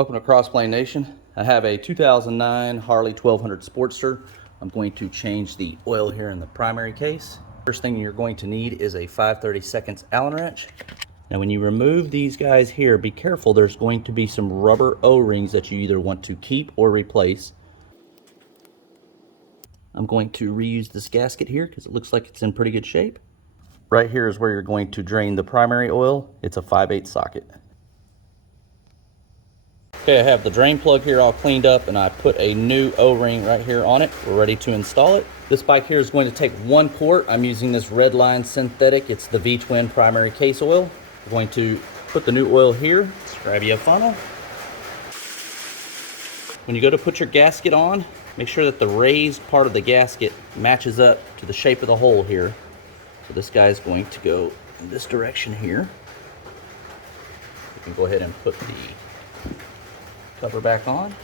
Welcome to Crossplane Nation. I have a 2009 Harley 1200 Sportster. I'm going to change the oil here in the primary case. First thing you're going to need is a 5/32 Allen wrench. Now when you remove these guys here, be careful, there's going to be some rubber O-rings that you either want to keep or replace. I'm going to reuse this gasket here because it looks like it's in pretty good shape. Right here is where you're going to drain the primary oil. It's a 5/8 socket. Okay, I have the drain plug here all cleaned up and I put a new O-ring right here on it. We're ready to install it. This bike here is going to take 1 quart. I'm using this Redline synthetic. It's the V-twin primary case oil. We're going to put the new oil here. Let's grab you a funnel. When you go to put your gasket on, make sure that the raised part of the gasket matches up to the shape of the hole here. So this guy is going to go in this direction here. You can go ahead and put the cover back on.